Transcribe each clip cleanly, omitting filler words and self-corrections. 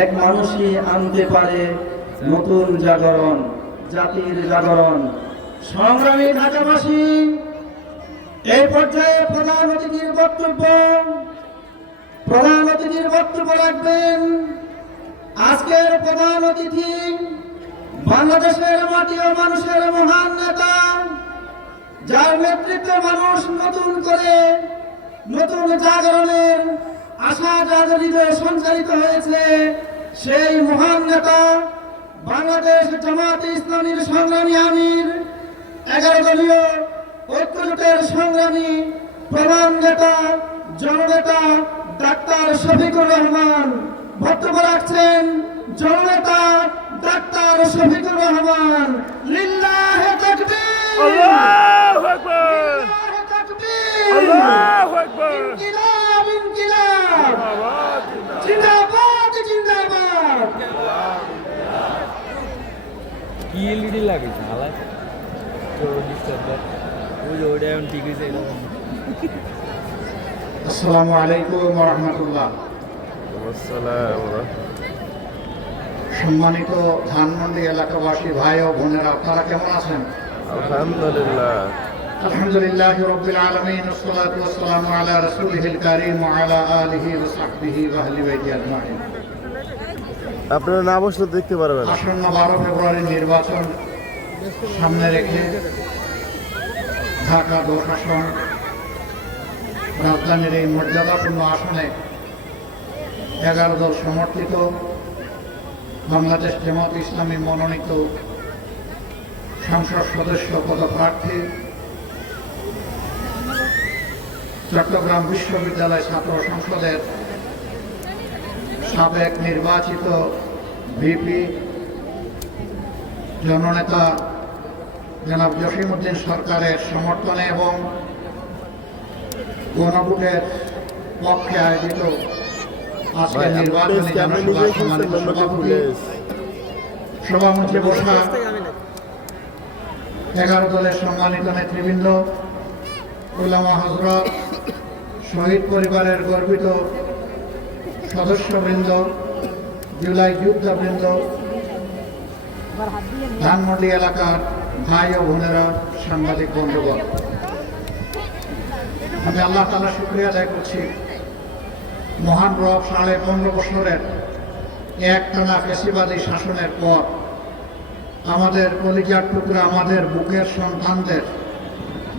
এক মানুষই আনতে পারে নতুন জাগরণ, জাতির জাগরণ। সংগ্রামী ঢাকাবাসী, এই পর্যায়ে প্রধান অতিথির বক্তব্য রাখবেন আজকের প্রধান অতিথি, বাংলাদেশের মাটি ও মানুষের মহান নেতা, যার নেতৃত্বে মানুষ নতুন জাগরণের আশা জাগরিতে সঞ্চারিত হয়েছে। সেই মহান নেতা, বাংলাদেশ জামায়াতে ইসলামীর সংগ্রামী আমির, 11 দলীয় ঐক্যজোটের সংগ্রামী প্রধান নেতা, জননেতা ডাক্তার শফিকুর রহমান বক্তব্য রাখছেন। জননেতা ডাক্তার শফিকুর রহমান। লিল্লাহে তাকবীর, আল্লাহু আকবার, লিল্লাহে তাকবীর, আল্লাহু আকবার, ইনকিলাব ইনকিলাব, জিন্দাবাদ জিন্দাবাদ। কি এলইডি লাগে শালা চৌদি সরকার ওই ওটা এখন ঠিক হয়েছে এরকম। আসসালামু আলাইকুম ওয়া রাহমাতুল্লাহ। সম্মানিত ধানমন্ডি এলাকাবাসী ভাই ও বোনেরা, আপনারা কেমন আছেন? আলহামদুলিল্লাহ। আলহামদুলিল্লাহ রাব্বিল আলামিন, ওয়াসসালাতু ওয়াসসালামু আলা রাসূলিহিল কারীম ওয়া আলা আলিহি ওয়া সাহবিহি ওয়া আহলি বাইতি আজমাইন। আপনারা না বসলে দেখতে পারবেন। আসন্ন 12 ফেব্রুয়ারি নির্বাচন সামনে রেখে ঢাকা 10 আসন রাজধানীর এই মর্যাদাপূর্ণ আসনে 11 দল সমর্থিত বাংলাদেশ জামায়াতে ইসলামী মনোনীত সংসদ সদস্য পদপ্রার্থী চট্টগ্রাম বিশ্ববিদ্যালয় ছাত্র সংসদের সাবেক নির্বাচিত ভিপি জননেতা জনাব জসিমউদ্দিন সরকারের সমর্থনে এবং গণভোটের পক্ষে আয়োজিত আজকের নির্বাচনী জনসভা সম্মানিত সভাপতি, সভামঞ্চে বসা 11 দলের সম্মানিত নেতৃবৃন্দ, উলামা হযরত, শহীদ পরিবারের গর্বিত সদস্যবৃন্দ, জুলাই যোদ্ধাবৃন্দ, ধানমন্ডি এলাকার ভাই ও বোনেরা, সাংবাদিক বন্ধুগণ, আমি আল্লাহ তাআলা শুকরিয়া আদায় করছি। মহান রব 15.5 বছরের একটানা ফ্যাসিবাদী শাসনের পর আমাদের কলিজার টুকরা, আমাদের বুকের সন্তানদের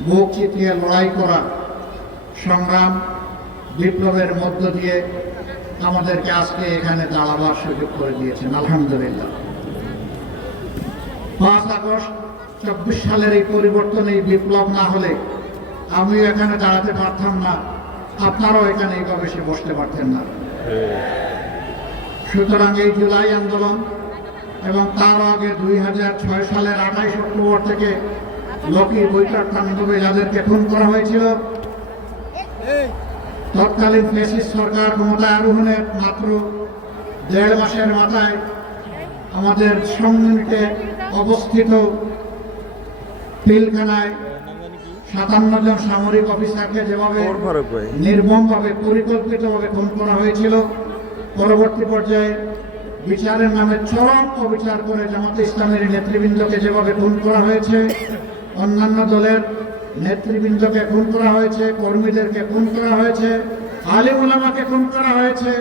বুক চিতিয়ে লড়াই করা সংগ্রাম বিপ্লবের মধ্য দিয়ে আমাদেরকে আজকে এখানে দাঁড়াবার সুযোগ করে দিয়েছেন। আলহামদুলিল্লাহ। 5 আগস্ট 24 সালের এই পরিবর্তন, এই বিপ্লব না হলে আমিও এখানে দাঁড়াতে পারতাম না, আপনারাও এখানে এইভাবে এসে বসতে পারতেন না। সুতরাং এই জুলাই আন্দোলন এবং তার আগে 2006 সালের 28 অক্টোবর থেকে লোকী বৈঠক তাণ্ডবে যাদেরকে খুন করা হয়েছিল, তৎকালীন ফ্যাসিস্ট সরকার ক্ষমতায় আরোহণের মাত্র 1.5 মাসের মাথায় আমাদের সঙ্গীতে অবস্থিত পিলখানায় 57 জন সামরিক অফিসারকে যেভাবে নির্মমভাবে পরিকল্পিতভাবে খুন করা হয়েছিল, পরবর্তী পর্যায়ে বিচারের নামে চরম অবিচার করে জামাতে ইসলামের নেতৃবৃন্দকে যেভাবে খুন করা হয়েছে, অন্যান্য দলের নেতৃবৃন্দকে খুন করা হয়েছে, কর্মীদেরকে খুন করা হয়েছে, আলেম ওলামাকে খুন করা হয়েছে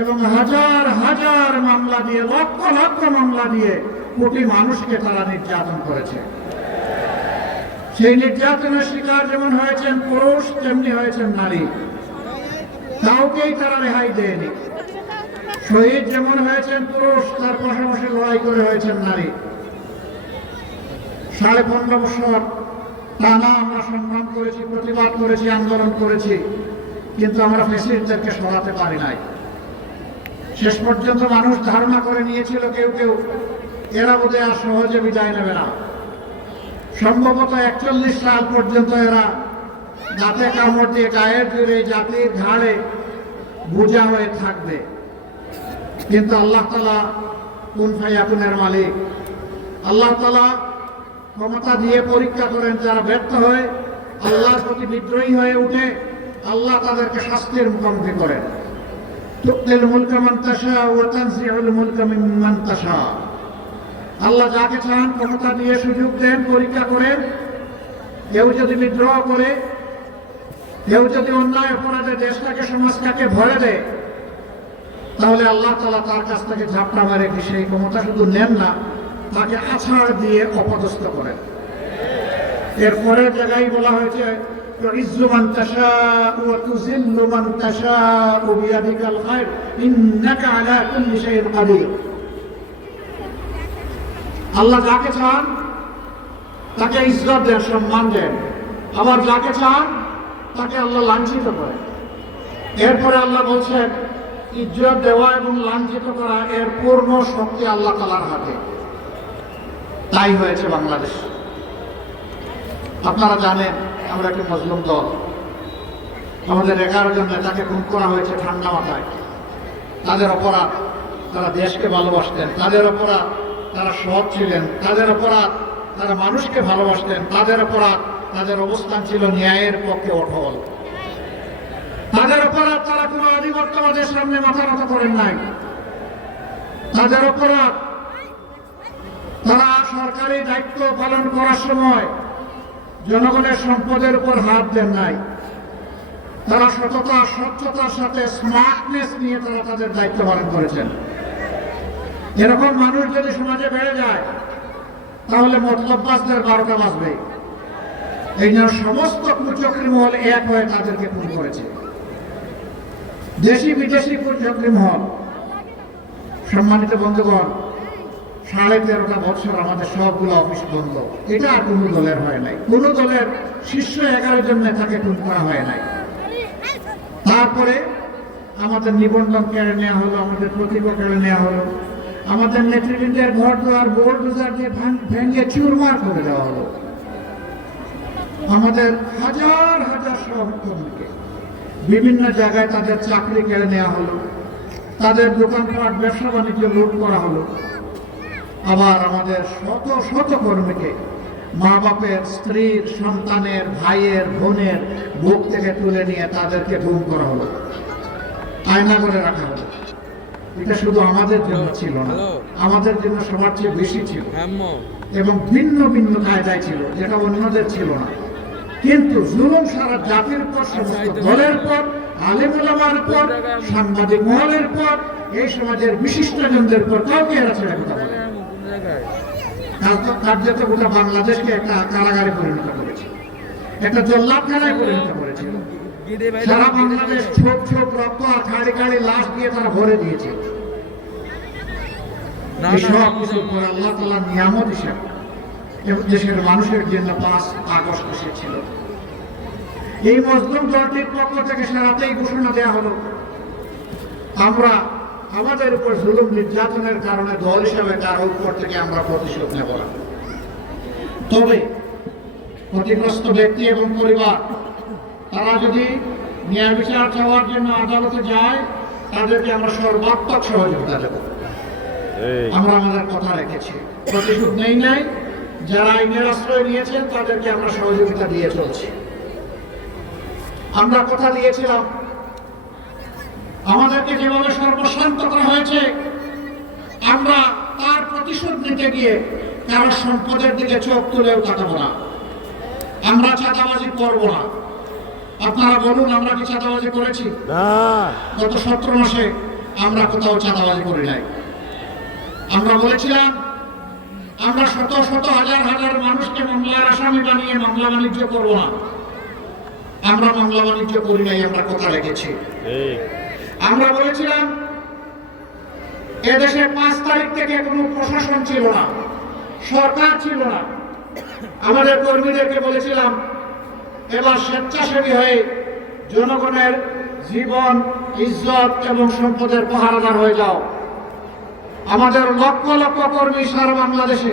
এবং হাজার হাজার মামলা দিয়ে, লক্ষ লক্ষ মামলা দিয়ে কোটি মানুষকে তারা নির্যাতন করেছে। সেই নির্যাতনের শিকার যেমন হয়েছেন পুরুষ, তেমনি হয়েছেন নারী, কাউকেই তারা রেহাই দেয়নি। শহীদ যেমন হয়েছেন পুরুষ, তার পাশাপাশি লড়াই করে হয়েছেন নারী। 15.5 বছর টানা আমরা সংগ্রাম করেছি, প্রতিবাদ করেছি, আন্দোলন করেছি, কিন্তু আমরা ফ্যাসিস্টদেরকে সরাতে পারি নাই। শেষ পর্যন্ত মানুষ ধারণা করে নিয়েছিল কেউ কেউ এরা বোধহয় আর সহজে বিদায় নেবে না। সম্ভবত 41 সাল পর্যন্ত এরা দাঁতে কামড় দিয়ে গায়ের জুড়ে জাতির ঘাড়ে বোঝা হয়ে থাকবে, কিন্তু আল্লাহ তাআলা কুন ফায়াকুনের মালিক। আল্লাহ তাআলা ক্ষমতা দিয়ে পরীক্ষা করেন, যারা ব্যর্থ হয়ে আল্লাহর প্রতি বিদ্রোহী হয়ে উঠে আল্লাহ তাদেরকে শাস্তির মুখোমুখি করেন। তুতিল মুলকা মান তাশা ওয়া তানজিউল মুলকা মিম্মান তাশা। আল্লাহ যাকে চান ক্ষমতা দিয়ে সুযোগ দেন, পরীক্ষা করেন। কেউ যদি বিদ্রোহ করে, কেউ যদি অন্যায় অপরাধে দেশটাকে সমাজটাকে ভরে দেয়, তাহলে আল্লাহ তাআলা তার কাছ থেকে ঝাপটা মারে কি সেই ক্ষমতা শুধু নেন না, তাকে আছাড় দিয়ে অপদস্থ করেন। এরপরের জায়গায় বলা হয়েছে তুইজ্জু মান তাশাউ ওয়া তুযিল্লু মান তাশাউ বিয়াদিকাল খায়র ইন্নাকা আলা কুল্লি শাইইন কাদির। আল্লাহ যাকে চান তাকে ইজ্জত দেন, সম্মান দেন, আবার যাকে চান তাকে আল্লাহ লাঞ্ছিত করেন। এরপরে আল্লাহ বলছেন ইজ্জত দেওয়া এবং লাঞ্ছিত করা এর পূর্ণ শক্তি আল্লাহ তাআলার হাতে। তাই হয়েছে বাংলাদেশ। আপনারা জানেন আমরা একটি মজলুম দল। আমাদের 11 জন নেতাকে খুন করা হয়েছে ঠান্ডা মাথায়। তাদের অপরাধ তারা দেশকে ভালোবাসতেন, তাদের অপরাধ তারা সৎ ছিলেন, তাদের অপরাধ তারা মানুষকে ভালোবাসতেন, তাদের অপরাধ তাদের অবস্থান ছিল ন্যায়ের পক্ষে অটল, তাদের অপরাধ তারা কোনো আধিপত্যবাদের সামনে মাথা নত করেন নাই, তাদের অপরাধ তারা সরকারি দায়িত্ব পালন করার সময় জনগণের সম্পদের উপর হাত দেন নাই। তারা সততা স্বচ্ছতার সাথে স্মার্টনেস নিয়ে তারা তাদের দায়িত্ব পালন করেছেন। এরকম মানুষ যদি সমাজে বেড়ে যায় তাহলে মতলববাজদের 12টা বাজবে। এই জন্য সমস্ত কুচক্রী মহল এক হয়ে তাদেরকে খুন করেছে, দেশি বিদেশি কুচক্রী মহল। সম্মানিত বন্ধুগণ, 13.5টা বছর আমাদের সবগুলো অফিস বন্ধ। এটা আর কোনো দলের হয় নাই, কোনো দলের শীর্ষ 11 জন নেতাকে খুন করা হয় নাই। তারপরে আমাদের নিবন্ধন কেড়ে নেওয়া হলো, আমাদের প্রতীক কেড়ে নেওয়া হলো, আমাদের নেতৃবৃন্দের ঘর দুয়ার বোল্ডোজার দিয়ে ভেঙে চুরমার করে দেওয়া হলো। আমাদের হাজার হাজার সহকর্মীকে বিভিন্ন জায়গায় তাদের চাকরি কেড়ে নেওয়া হলো, তাদের দোকানপাট ব্যবসা বাণিজ্য লুট করা হলো। আবার আমাদের শত শত কর্মীকে মা বাপের, স্ত্রীর, সন্তানের, ভাইয়ের, বোনের বুক থেকে তুলে নিয়ে তাদেরকে গুম করা হলো, আয়না করে রাখা হলো। এটা শুধু আমাদের জন্য ছিল না, আমাদের জন্য সবার চেয়ে বেশি ছিল এবং ভিন্ন ভিন্ন কায়দায় ছিল, যেটা অন্যদের ছিল না। কিন্তু জুলুম সারা জাতির পর, সমস্ত দলের পর, আলেম ওলামার পর, সাংবাদিক মহলের পর, এই সমাজের বিশিষ্টজনদের পর কাউকে এরা ছেড়ে কথা বলে। কার্যত গোটা বাংলাদেশকে একটা কারাগারে পরিণত করেছে, একটা জল্লাদখানায় পরিণত করেছে। সারা বাংলাদেশ ছোট ছোট রক্ত আর খাড়ি খাড়ি লাশ দিয়ে তারা ভরে দিয়েছে। সব কিছু পর আল্লাহ তাআলার নিয়ামত হিসেবে দেশের মানুষের জন্য 5 আগস্ট এসেছিল। এই মজলুম দলটির পক্ষ থেকে সারাতেই ঘোষণা দেওয়া হলো আমরা আমাদের উপর জুলুম নির্যাতনের কারণে দল হিসেবে তার উপর থেকে আমরা প্রতিশোধ নেব না। তবে ক্ষতিগ্রস্ত ব্যক্তি এবং পরিবার তারা যদি ন্যায় বিচার চাওয়ার জন্য আদালতে যায়, তাদেরকে আমরা সর্বাত্মক সহযোগিতা দেব। আমরা আমাদের কথা রেখেছি, প্রতিশোধ নেই নাই। যারা আইনের আশ্রয় নিয়েছেন তাদেরকে আমরা সহযোগিতা দিয়ে চলছি। আমরা কথা দিয়েছিলাম আমাদেরকে যেভাবে সর্বশান্ত করা হয়েছে, আমরা তার প্রতিশোধ নিতে গিয়ে কারো সম্পদের দিকে চোখ তুলেও তাকাবো না, আমরা চাঁদাবাজি করবো না। আপনারা বলুন, আমরা কি চাঁদাবাজি করেছি? গত 17 মাসে আমরা কোথাও চাঁদাবাজি করি নাই। আমরা বলেছিলাম আমরা শত শত হাজার হাজার মানুষকে মামলার আসামি বানিয়ে মামলা বাণিজ্য করবো না। আমরা মামলা বাণিজ্য করি নাই, আমরা কথা রেখেছি। আমরা বলেছিলাম এদেশে 5 তারিখ থেকে কোনো প্রশাসন ছিল না, সরকার ছিল না। আমাদের কর্মীদেরকে বলেছিলাম এবার স্বেচ্ছাসেবী হয়ে জনগণের জীবন, ইজ্জত এবং সম্পদের পাহারাদার হয়ে যাও। আমাদের লক্ষ লক্ষ কর্মী সারা বাংলাদেশে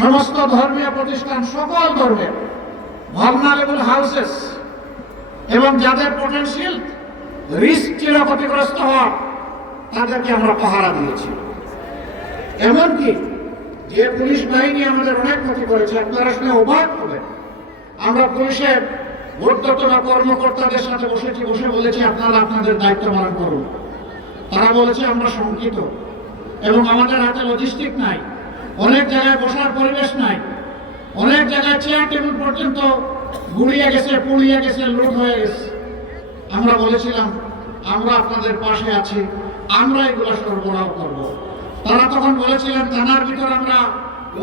সমস্ত ধর্মীয় প্রতিষ্ঠান, সকল ধর্মের ভালনারেবল হাউসেস এবং যাদের পটেনশিয়াল রিস্ক ছিল ক্ষতিগ্রস্ত হওয়ার, তাদেরকে আমরা পাহারা দিয়েছি। এমনকি যে পুলিশ বাহিনী আমাদের অনেক ক্ষতি করেছে, আপনারা শুনে অবাক হবেন, আমরা পুলিশের ঊর্ধ্বতন কর্মকর্তাদের সাথে বসে বলেছি আপনারা আপনাদের দায়িত্ব পালন করুন। তারা বলেছে আমরা শঙ্কিত এবং আমাদের হাতে লজিস্টিক নাই, অনেক জায়গায় বসার পরিবেশ নাই, অনেক জায়গায় চেয়ার টেবিল পর্যন্ত গুড়িয়ে গেছে, পুড়িয়ে গেছে, লুট হয়ে গেছে। আমরা বলেছিলাম আমরা আপনাদের পাশে আছি, আমরা এগুলো সরবরাহ করব। তারা তখন বলেছিলেন থানার ভিতর আমরা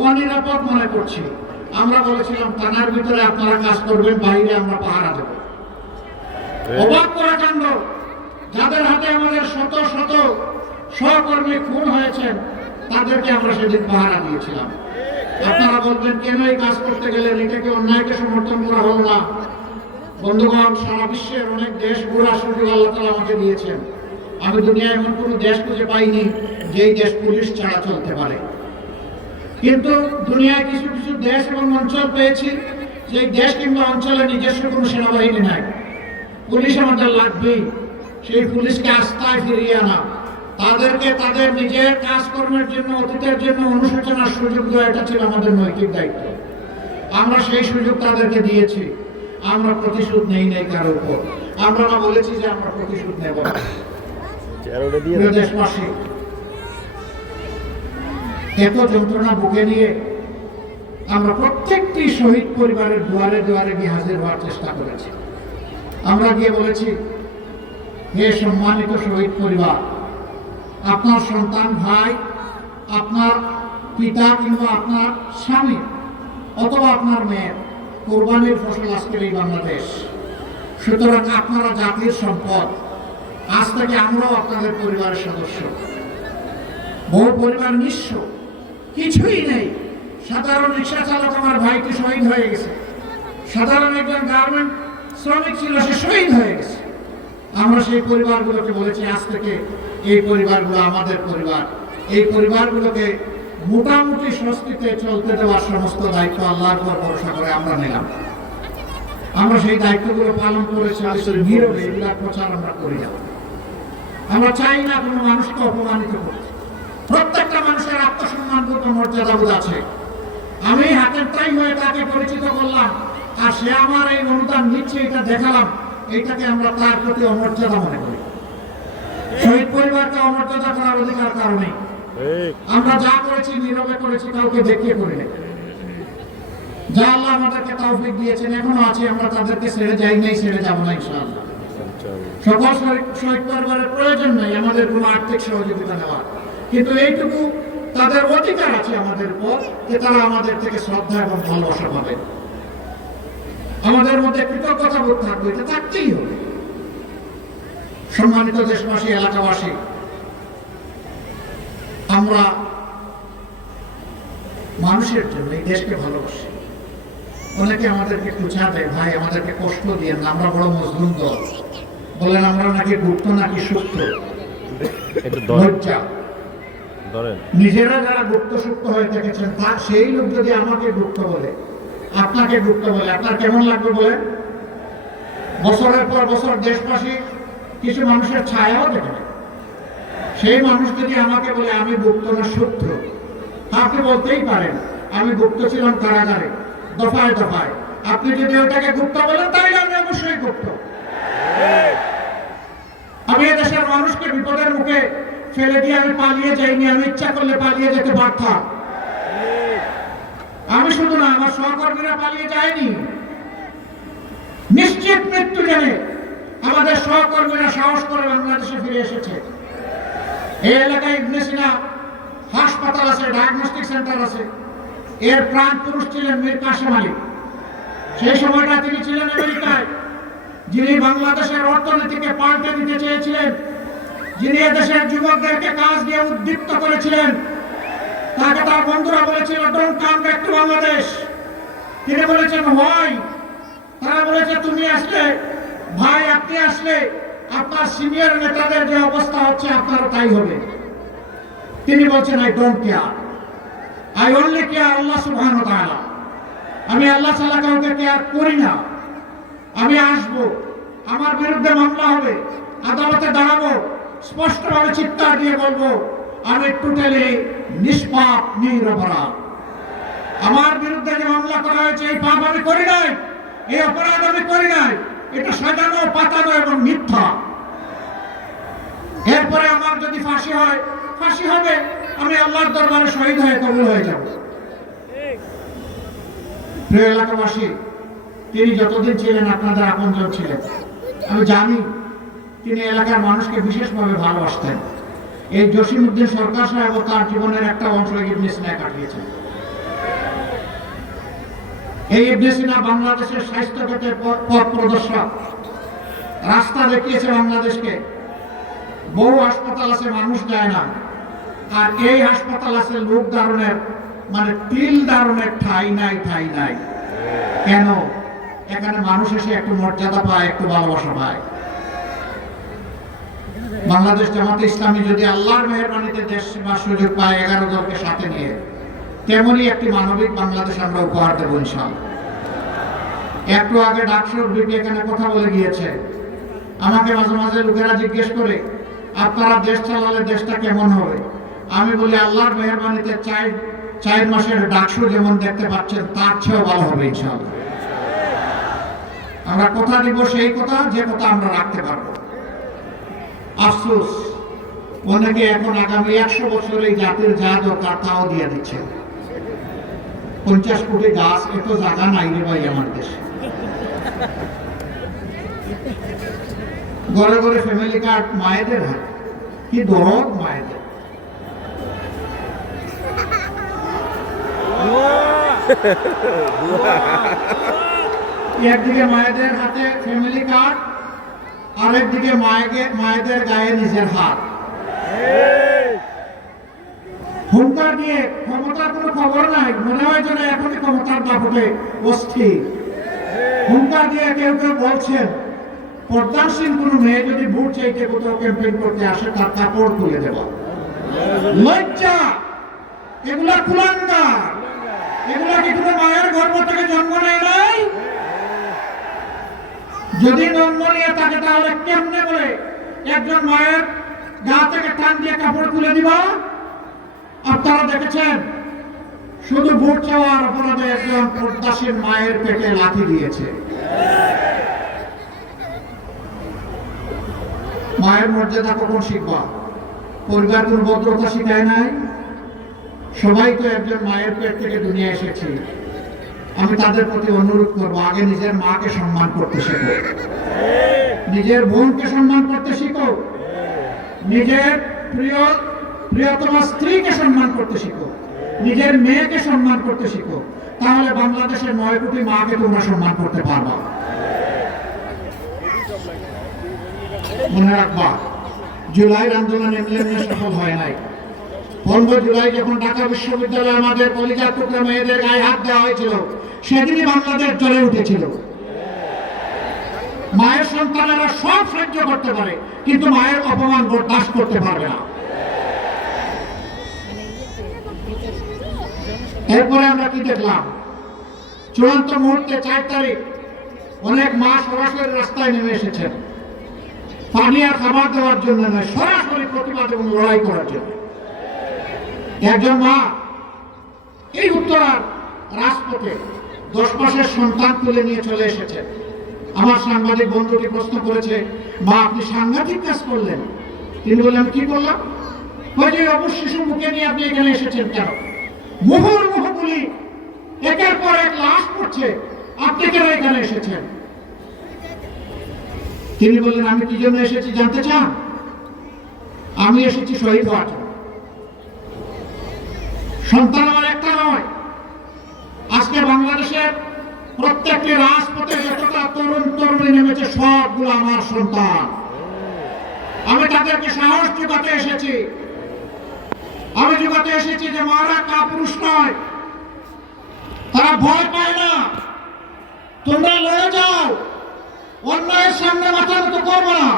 অনিরাপদ মনে করছি। আমরা বলেছিলাম থানার ভিতরে আপনারা কাজ করবেন, বাইরে আমরা পাহারা দেব। অবাক করা কাণ্ড, যাদের হাতে আমাদের শত শত সহকর্মী খুন হয়েছেন তাদেরকে আমরা সেদিন পাহারা দিয়েছিলাম। আপনারা বলবেন কেন এই কাজ করতে গেলে এটাকে অন্যায়কে সমর্থন করা হল না? বন্ধুগণ, সারা বিশ্বের অনেক দেশ ঘোরার সুযোগ আল্লাহ তাআলা আমাকে দিয়েছেন। আমি দুনিয়ায় এমন কোনো দেশ খুঁজে পাইনি যেই দেশ পুলিশ ছাড়া চলতে পারে, কিন্তু দুনিয়ায় কিছু কিছু দেশ এবং অঞ্চল পেয়েছি যে দেশ কিংবা অঞ্চলে নিজস্ব কোনো সেনাবাহিনী নাই। পুলিশ আমাদের লাগবেই। সেই পুলিশকে আস্থায় ফিরিয়ে আনা, তাদেরকে তাদের নিজের কাজকর্মের জন্য, অতীতের জন্য অনুশোচনার সুযোগ দেওয়া, এটা ছিল আমাদের নৈতিক দায়িত্ব। আমরা সেই সুযোগ তাদেরকে দিয়েছি। আমরা প্রতিশোধ নেই কারোর উপর। আমরা না বলেছি যে আমরা প্রতিশোধ নেব না। প্রিয় দেশবাসী, এত যন্ত্রণা বুকে নিয়ে আমরা প্রত্যেকটি শহীদ পরিবারের দুয়ারে দুয়ারে গিয়ে হাজির হওয়ার চেষ্টা করেছি। আমরা গিয়ে বলেছি, হে সম্মানিত শহীদ পরিবার, আপনার সন্তান, ভাই, আপনার পিতা কিংবা আপনার স্বামী অথবা আপনার মেয়ের কোরবানির ফসল আজকের এই বাংলাদেশ। সুতরাং আপনারা জাতির সম্পদ। আজ থেকে আমরাও আপনাদের পরিবারের সদস্য। বহু পরিবার নিঃস্ব, কিছুই নেই। সাধারণ রিক্সা চালক আমার ভাইটি শহীদ হয়ে গেছে, সাধারণ একজন গার্মেন্ট শ্রমিক ছিল, সে শহীদ হয়ে গেছে। আমরা সেই পরিবারগুলোকে বলেছি আজ থেকে এই পরিবারগুলো আমাদের পরিবার। এই পরিবারগুলোকে মোটামুটি স্বস্তিতে চলতে দেওয়ার সমস্ত দায়িত্ব আল্লাহর উপর ভরসা করে আমরা নিলাম। আমরা সেই দায়িত্বগুলো পালন করেছি। নীরবে এগুলার প্রচার আমরা করি না। আমরা চাই না কোনো মানুষকে অপমানিত করতে। প্রত্যেকটা মানুষের আত্মসম্মানগত মর্যাদাবোধ আছে। আমি হাতের তাই হয়ে তাকে পরিচিত করলাম, আর সে আমার এই অনুদান নিচ্ছে, এটা দেখালাম, এইটাকে আমরা তার প্রতি অমর্যাদা মনে করি। শহীদ পরিবারকে অমর্যাদা করার অধিকার কারণে আমরা যা করেছি নীরবে করেছি, কাউকে দেখিয়ে করি না। যা আল্লাহ আমাদেরকে তৌফিক দিয়েছেন, এখনো আছে, আমরা তাদেরকে ছেড়ে যাই নাই, ছেড়ে যাবো না ইনশাআল্লাহ। সকল শহীদ পরিবারের প্রয়োজন নাই আমাদের কোনো আর্থিক সহযোগিতা নেওয়ার, কিন্তু এইটুকু তাদের অধিকার আছে আমাদের উপর যে তারা আমাদের থেকে শ্রদ্ধা এবং ভালোবাসা পাবে। আমাদের মধ্যে কৃতজ্ঞতা বোধ থাকবে, এটা থাকতেই হবে। সম্মানিত দেশবাসী, এলাকাবাসী, আমরা মানুষের জন্য এই দেশকে ভালোবাসি। অনেকে আমাদেরকে কুচা দেয়, ভাই আমাদেরকে কষ্ট দিয়ে না, আমরা বড় মজলুম দল। বলেন আমরা নাকি গুপ্ত নাকি সুপ্ত। নিজেরা যারা গুপ্ত সুপ্ত হয়ে থেকেছেন, তার সেই লোক যদি আমাকে গুপ্ত বলে, আপনাকে গুপ্ত বলে, আপনার কেমন লাগবে বলেন? বছরের পর বছর দেশবাসী কিছু মানুষের ছায়াও দেখে না। সেই মানুষ যদি আমাকে বলে আমি গুপ্ত না শত্রু, আপনি বলতেই পারেন আমি গুপ্ত ছিলাম কারাগারে, দফায় দফায়। আপনি যদি ওটাকে গুপ্ত বলেন তাইলে আমি অবশ্যই গুপ্ত। আমি এদেশের মানুষকে বিপদের মুখে ফেলে দিয়ে আমি পালিয়ে যাইনি, আমি ইচ্ছা করলে পালিয়ে যেতে পারতাম। আমি শুধু না, আমার সহকর্মীরা পালিয়ে যায়নি। নিশ্চিত মৃত্যু জেনে আমাদের সহকর্মীরা সাহস করে বাংলাদেশে ফিরে এসেছে। এই এলাকায় ইবনে সিনা হাসপাতাল আছে, ডায়াগনস্টিক সেন্টার আছে। এর প্রাণ পুরুষ ছিলেন মীর কাসেম আলী। সেই সময়টা তিনি ছিলেন আমেরিকায়, যিনি বাংলাদেশের অর্থনীতিকে পাল্টে দিতে চেয়েছিলেন, যিনি এদেশের যুবকদেরকে কাজ দিয়ে উদ্দীপ্ত করেছিলেন। তাকে তার বন্ধুরা বলেছিল don't come back to Bangladesh. তিনি বলেছেন হয়। তারা বলেছে তুমি আসলে, ভাই আপনি আসলে আপনার সিনিয়র নেতাদের যে অবস্থা হচ্ছে আপনারও তাই হবে। তিনি বলছেন I don't care, I only care Allah সুবহানাহু ওয়া তাআলা। আমি আল্লাহ ছাড়া কাউকে কেয়ার করি না। আমি আসব, আমার বিরুদ্ধে মামলা হবে, আদালতে দাঁড়াবো, স্পষ্টভাবে চিৎকার দিয়ে বলবো আমি টোটালি নিষ্পাপ, নিরপরাধ। আমার বিরুদ্ধে যে মামলা করা হয়েছে এই পাপ আমি করি নাই, এই অপরাধ আমি করি নাই, এটা সাজানো, পাতানো এবং মিথ্যা। এরপরে আমার যদি ফাঁসি হয়, ফাঁসি হবে, আমি আল্লাহর দরবারে শহীদ হয়ে কবুল হয়ে যাব। প্রিয় এলাকাবাসী, তিনি যতদিন ছিলেন আপনাদের আপনজন ছিলেন। আমি জানি তিনি এলাকার মানুষকে বিশেষভাবে ভালোবাসতেন। এই জসিমউদ্দিন সরকার সাহেব তার জীবনের একটা অংশ ইবনে সিনা কাটিয়েছেন। এই ইবনে সিনা বাংলাদেশের স্বাস্থ্য খাতের পথ প্রদর্শক, রাস্তা দেখিয়েছে বাংলাদেশকে। বহু হাসপাতাল আছে, মানুষ যায় না, আর এই হাসপাতাল আছে লোক ধারণের, মানে তিল ধারণের ঠাই নাই, ঠাই নাই। কেন? এখানে মানুষ এসে একটু মর্যাদা পায়, একটু ভালোবাসা পায়। বাংলাদেশ জামাতে ইসলামী যদি আল্লাহর মেহেরবানিতে দেশ সেবার সুযোগ পায় 11 দলকে সাথে নিয়ে, তেমনি একটি মানবিক বাংলাদেশ আমরা উপহার দেব ইনশাআল্লাহ। একটু আগে ডাকসুর বিপি এখানে কথা বলে গিয়েছে। আমাকে মাঝে মাঝে লোকেরা জিজ্ঞেস করে, আপনারা দেশ চালালে দেশটা কেমন হবে? আমি বলি, আল্লাহর মেহেরবানিতে 4 মাসের ডাকসু যেমন দেখতে পাচ্ছেন, তার চেয়েও ভালো হবে ইনশাআল্লাহ। আমরা কথা দিব, সেই কথা, যে কথা আমরা রাখতে পারবো। আফসোস, অনেকে এখন আগামী 100 বছর এই জাতির যা দরকার তাও দিয়ে দিচ্ছে। 50 কোটি গাছ, এত জায়গা নাই রে ভাই আমার দেশে। ঘরে ঘরে ফ্যামিলি কার্ড মায়েদের হাত, কি দরদ মায়েদের। একদিকে মায়েদের হাতে ফ্যামিলি কার্ড, আরেকদিকে মায়েদের গায়ে নিজের হাত। হুঙ্কার দিয়ে ক্ষমতার কোনো খবর নাই, মনে হয় যেন এখনই ক্ষমতার দাপটে অস্থির। হুঙ্কার দিয়ে কেউ কেউ বলছেন, পর্দাসীন কোনো মেয়ে যদি ভোট চাইতে কোথাও ক্যাম্পেইন করতে আসে, তার কাপড় তুলে দেওয়া। লজ্জা! এগুলা কুলাঙ্গার। এগুলা কি কোনো মায়ের গর্ভ থেকে জন্ম নেয় নাই? যদি জন্ম নিয়ে থাকে তাহলে কেমনে বলে একজন মায়ের গা থেকে টান দিয়ে কাপড় তুলে দিবা? আপনারা দেখেছেন, শুধু ভোট চাওয়ার অপরাধে একজন পর্দাসীন মায়ের পেটে লাথি দিয়েছে। মায়ের মর্যাদা কখন শিখবা? পরিবার কোন ভদ্রতা শিখায় নাই? সবাই তো একজন মায়ের পেট থেকে দুনিয়া এসেছে। আমি তাদের প্রতি অনুরোধ করবো, আগে নিজের মাকে সম্মান করতে শেখো, নিজের বোনকে সম্মান করতে শিখো, নিজের প্রিয়তমা স্ত্রীকে সম্মান করতে শিখো, নিজের মেয়েকে সম্মান করতে শিখো। তাহলে বাংলাদেশের 9 কোটি মাকে তোমরা সম্মান করতে পারবা। মনে রাখবা, জুলাইয়ের আন্দোলন এমনি সফল হয় নাই। 15 জুলাই যখন ঢাকা বিশ্ববিদ্যালয়ে আমাদের কলিজার টুকরা মেয়েদের গায়ে হাত দেওয়া হয়েছিল, সেদিনই বাংলাদেশ জ্বলে উঠেছিল। মায়ের সন্তানেরা সব সহ্য করতে পারে, কিন্তু মায়ের অপমান বরদাস্ত করতে পারবে না। এরপরে আমরা কি দেখলাম? চূড়ান্ত মুহূর্তে 4 তারিখ অনেক মা সরাসরি রাস্তায় নেমে এসেছেন, পানি আর খাবার দেওয়ার জন্য নয়, সরাসরি প্রতিবাদ এবং লড়াই করার জন্য। একজন মা এই উত্তরার রাজপথে 10 মাসের সন্তান তুলে নিয়ে চলে এসেছেন। আমার সাংবাদিক বন্ধুটি প্রশ্ন করেছে, মা আপনি সাংঘাতিক কাজ করলেন। তিনি বললেন, কি করলাম? ওই যে অবশ শিশু মুখে নিয়ে আপনি এখানে এসেছেন কেন? মুহুর্মুহুগুলি একের পর এক লাশ পড়ছে, আপনি কেন এখানে এসেছেন? তিনি বললেন, আমি কি জন্য এসেছি জানতে চান? আমি এসেছি শহীদ হওয়ার জন্য। সন্তান আমার একটা নয়। আজকে বাংলাদেশের প্রত্যেকটি রাজপথে যতটা তরুণ তরুণী নেমেছে, সবগুলো আমার সন্তান। আমি তাদেরকে সাহস যোগাতে এসেছি। আমি যোগাতে এসেছি যে মারা কাপুরুষ নয়, তারা ভয় পায় না। তোমরা লড়ে যাও, অন্যায়ের সামনে মাথা নত করবো না।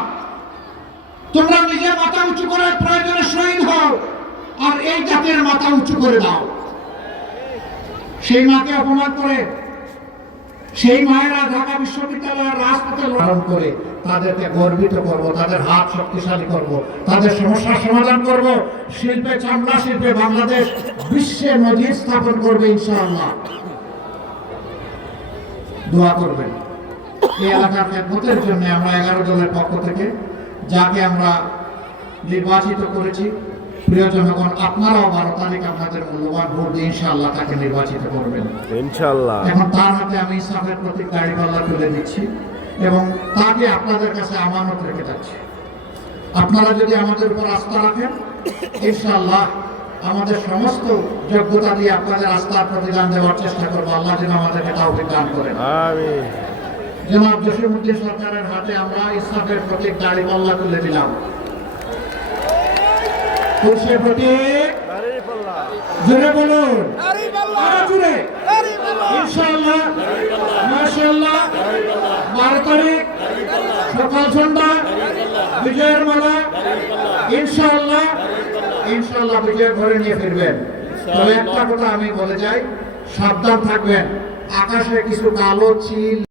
তোমরা নিজের মাথা উঁচু করে প্রয়োজনে শহীদ হও, আর এই জাতির মাথা উঁচু করে দাও। সেই মাকে অপমান করে সেই মায়েরা ঢাকা বিশ্ববিদ্যালয়ের রাজপথে লড়াই করে তাদেরকে গর্বিত করব, তাদের হাত শক্তিশালী করব, তাদের সমস্যার সমাধান করব। শিল্পে, চামড়া শিল্পে বাংলাদেশ বিশ্বে নজির স্থাপন করবে ইনশাআল্লাহ। দোয়া করবেন এই এলাকার খেদমতের জন্য। আমরা 11 দলের পক্ষ থেকে যাকে আমরা নির্বাচিত করেছি। প্রিয় জনগণ, আপনারাও 12 তারিখ আপনাদের মূল্যবান ভোট দিয়ে ইনশাআল্লাহ তাকে নির্বাচিত করবেন। ইনশাআল্লাহ। এখন তার হাতে আমি ইসলামের প্রতীক দাঁড়িপাল্লা তুলে দিচ্ছি এবং তাকে আপনাদের কাছে আমানত রেখে যাচ্ছি। আপনারা যদি আমাদের উপর আস্থা রাখেন, ইনশাআল্লাহ আমাদের সমস্ত যোগ্যতা দিয়ে আপনাদের আস্থার প্রতিদান দেওয়ার চেষ্টা করবো। আল্লাহ যেন আমাদেরকে তাওফিক দান করেন। আমিন। জনাব জসিমউদ্দিন সরকারের হাতে আমরা ইসলামের প্রতীক দাঁড়িপাল্লা তুলে দিলাম। তুলসী প্রতীক দাঁড়িপাল্লা। জোরে বলুন, আরো জোরে। ইনশাআল্লাহ, মাশাআল্লাহ, 12 তারিখ সকাল সন্ধ্যা বিজয়ের মালা। ইনশাআল্লাহ, ইনশাআল্লাহ বিজয় ঘরে নিয়ে ফিরবেন। তবে একটা কথা আমি বলে যাই, সাবধান থাকবেন, আকাশে কিছু কালো চিল